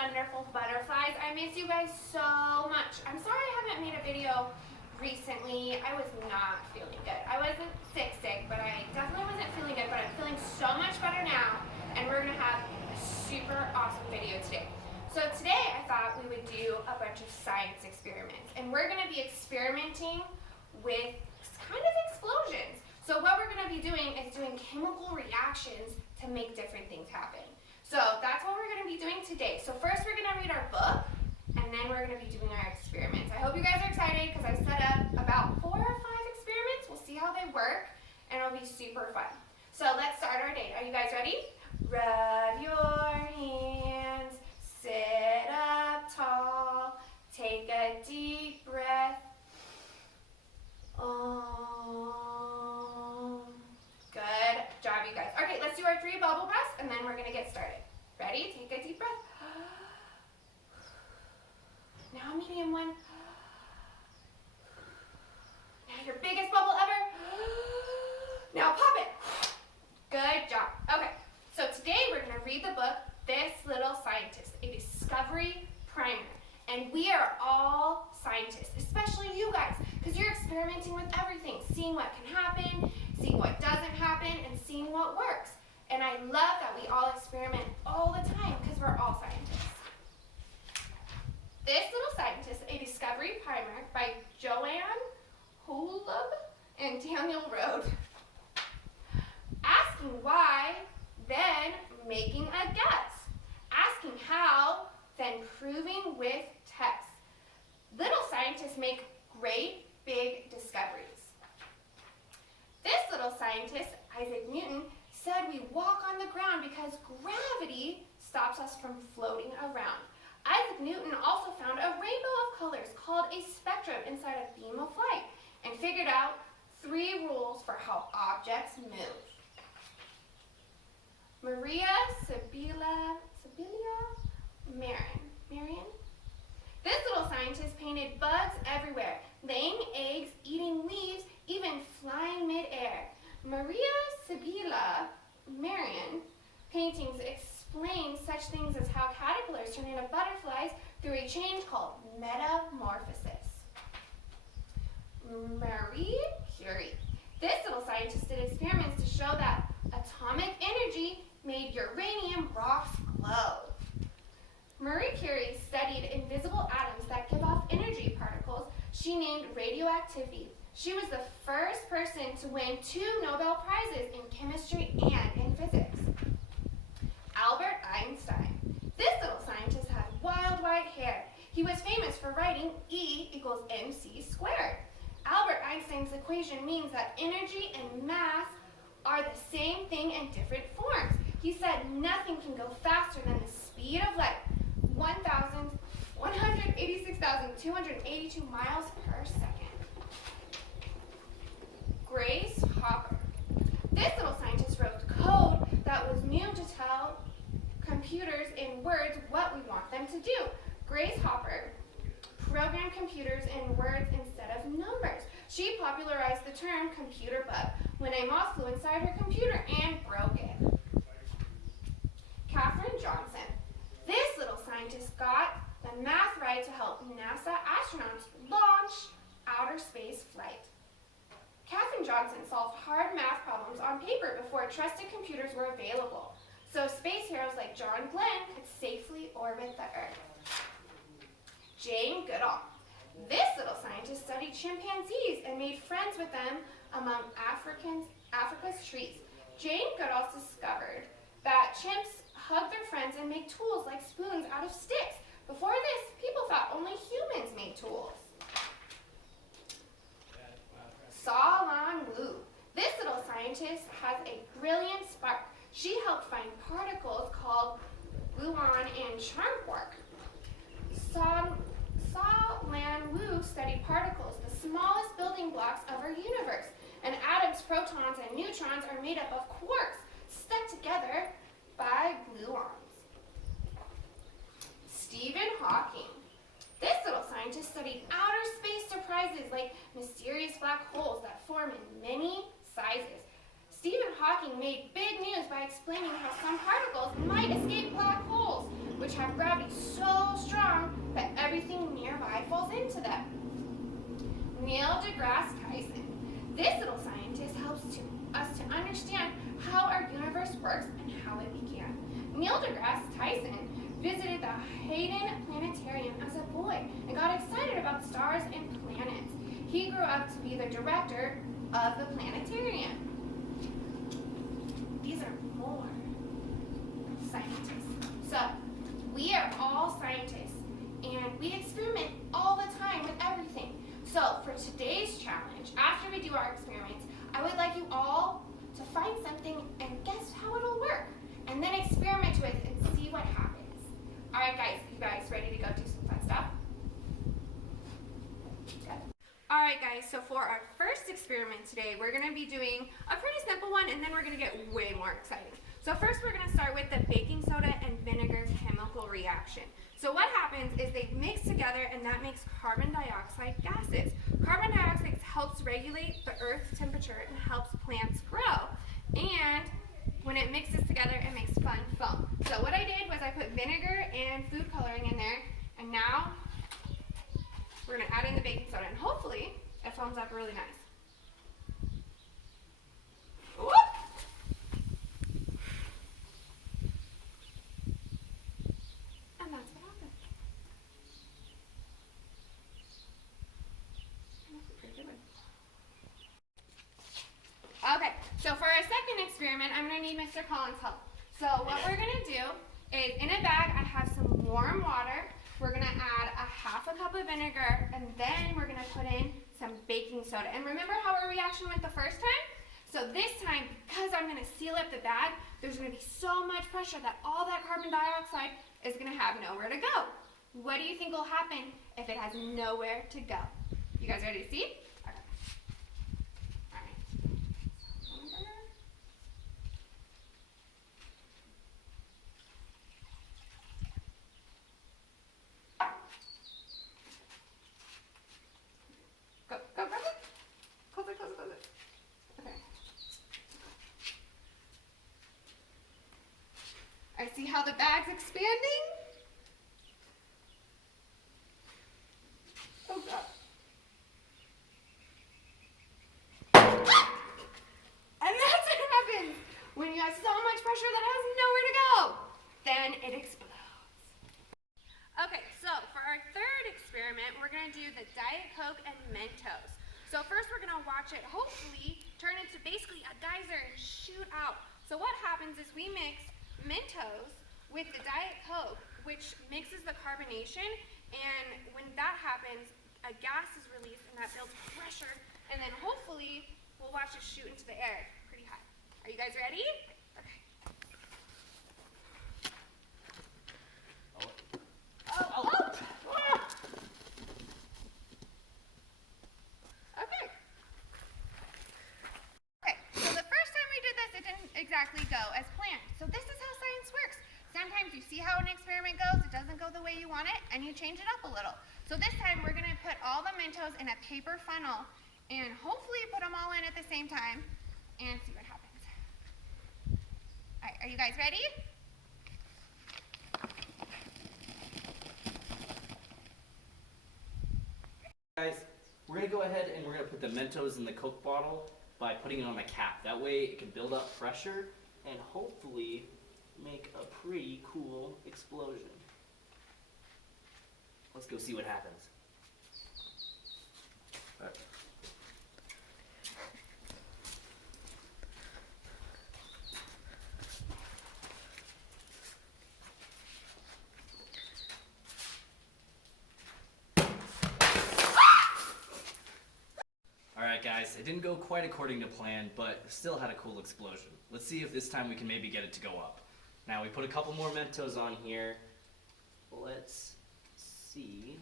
wonderful butterflies. I miss you guys so much. I'm sorry I haven't made a video recently. I was not feeling good. I wasn't sick, but I definitely wasn't feeling good, but I'm feeling so much better now, and we're going to have a super awesome video today. So today I thought we would do a bunch of science experiments, and we're going to be experimenting with kind of explosions. So what we're going to be doing is doing chemical reactions to make different things happen. So that's what we're going to be doing today. So first we're going to read our book, and then we're going to be doing our experiments. I hope you guys are excited because I've set up about 4 or 5 experiments. We'll see how they work, and it'll be super fun. So let's start our day. Are you guys ready? Rub your hands, sit up tall, take a deep breath. Good job, you guys. Okay, let's do our 3 bubble breaths, and then we're going to get started. Ready? Take a deep breath. Now medium one. Now your biggest bubble ever. Now pop it. Good job. Okay, so today we're going to read the book, This Little Scientist, a Discovery Primer. And we are all scientists, especially you guys, because you're experimenting with everything, seeing what can happen, seeing what doesn't happen, and seeing what works. And I love that we all experiment all the time because we're all scientists. This Little Scientist, a Discovery Primer by Joanne Holub and Daniel Rode. Asking why, then making a guess. Asking how, then proving with tests. Little scientists make great big discoveries. This little scientist, Isaac Newton, said we walk on the ground because gravity stops us from floating around. Isaac Newton also found a rainbow of colors called a spectrum inside a beam of light and figured out 3 rules for how objects move. Maria Sibylla Marion. This little scientist painted bugs everywhere, laying eggs, eating leaves, even flying mid-air. Maria Sibylla Marion paintings explain such things as how caterpillars turn into butterflies through a change called metamorphosis. Marie Curie. This little scientist did experiments to show that atomic energy made uranium rocks glow. Marie Curie studied invisible atoms that give off energy particles she named radioactivity. She was the first person to win 2 Nobel Prizes in chemistry and in physics. Albert Einstein. This little scientist had wild white hair. He was famous for writing E equals mc squared. Albert Einstein's equation means that energy and mass are the same thing in different forms. He said nothing can go faster than the speed of light, 186,282 miles per second. Grace Hopper. This little scientist wrote code that was new to tell computers in words what we want them to do. Grace Hopper programmed computers in words instead of numbers. She popularized the term computer bug when a moth flew inside her computer and broke it. Katherine Johnson. This little scientist got the math right to help NASA astronauts launch outer space flight. Katherine Johnson solved hard math problems on paper before trusted computers were available, so space heroes like John Glenn could safely orbit the Earth. Jane Goodall. This little scientist studied chimpanzees and made friends with them among Africa's trees. Jane Goodall discovered that chimps hug their friends and make tools like spoons out of sticks. Before this, people thought only humans made tools. Salan Wu. This little scientist has a brilliant spark. She helped find particles called gluon and charm quark. Salan Wu studied particles, the smallest building blocks of our universe. And atoms, protons, and neutrons are made up of quarks stuck together by gluons. Stephen Hawking. This little scientist studied outer space surprises like mysterious black holes that form in many sizes. Stephen Hawking made big news by explaining how some particles might escape black holes, which have gravity so nearby falls into them. Neil deGrasse Tyson. This little scientist helps us to understand how our universe works and how it began. Neil deGrasse Tyson visited the Hayden Planetarium as a boy and got excited about stars and planets. He grew up to be the director of the planetarium. These are more scientists. So, we are all scientists, and we experiment all the time with everything. So, for today's challenge, after we do our experiments, I would like you all to find something and guess how it'll work, and then experiment with and see what happens. All right, guys, you guys ready to go do some fun stuff? Good. All right, guys, so for our first experiment today, we're going to be doing a pretty simple one, and then we're going to get way more exciting. So first, we're going to start with the baking soda and vinegar chemical reaction. So what happens is they mix together, and that makes carbon dioxide gases. Carbon dioxide helps regulate the Earth's temperature and helps plants grow. And when it mixes together, it makes fun foam. So what I did was I put vinegar and food coloring in there, and now we're going to add in the baking soda, and hopefully it foams up really nice. Whoop! And that's what happened. Okay, so for our second experiment, I'm going to need Mr. Collins' help. So what we're going to do is, in a bag, I have some warm water. We're going to add a half a cup of vinegar, and then we're going to put in some baking soda. And remember how our reaction went the first time? So this time, because I'm going to seal up the bag, there's going to be so much pressure that all that carbon dioxide is going to have nowhere to go. What do you think will happen if it has nowhere to go? You guys ready to see? Okay. All right. Go, go, go. Close it, close it, close it. Okay. I see how the bag's expanding. Oh God. And that's what happens when you have so much pressure that it has nowhere to go. Then it explodes. Okay, so for our third experiment, we're going to do the Diet Coke and Mentos. So first we're going to watch it hopefully turn into basically a geyser and shoot out. So what happens is we mix Mentos with the Diet Coke, which mixes the carbonation, and when that happens, a gas is released and that builds pressure, and then hopefully we'll watch it shoot into the air pretty high. Are you guys ready? Okay. Oh. Okay. Okay, so the first time we did this, it didn't exactly go as planned. So this is how science works. Sometimes you see how an experiment goes, it doesn't go the way you want it, and you change it up a little. So this time we're going to put all the Mentos in a paper funnel and hopefully put them all in at the same time and see what happens. All right, are you guys ready? Guys, we're going to go ahead and we're going to put the Mentos in the Coke bottle by putting it on the cap. That way it can build up pressure and hopefully make a pretty cool explosion. Let's go see what happens. All right. Alright guys, it didn't go quite according to plan, but still had a cool explosion. Let's see if this time we can maybe get it to go up. Now we put a couple more Mentos on here. Let's see.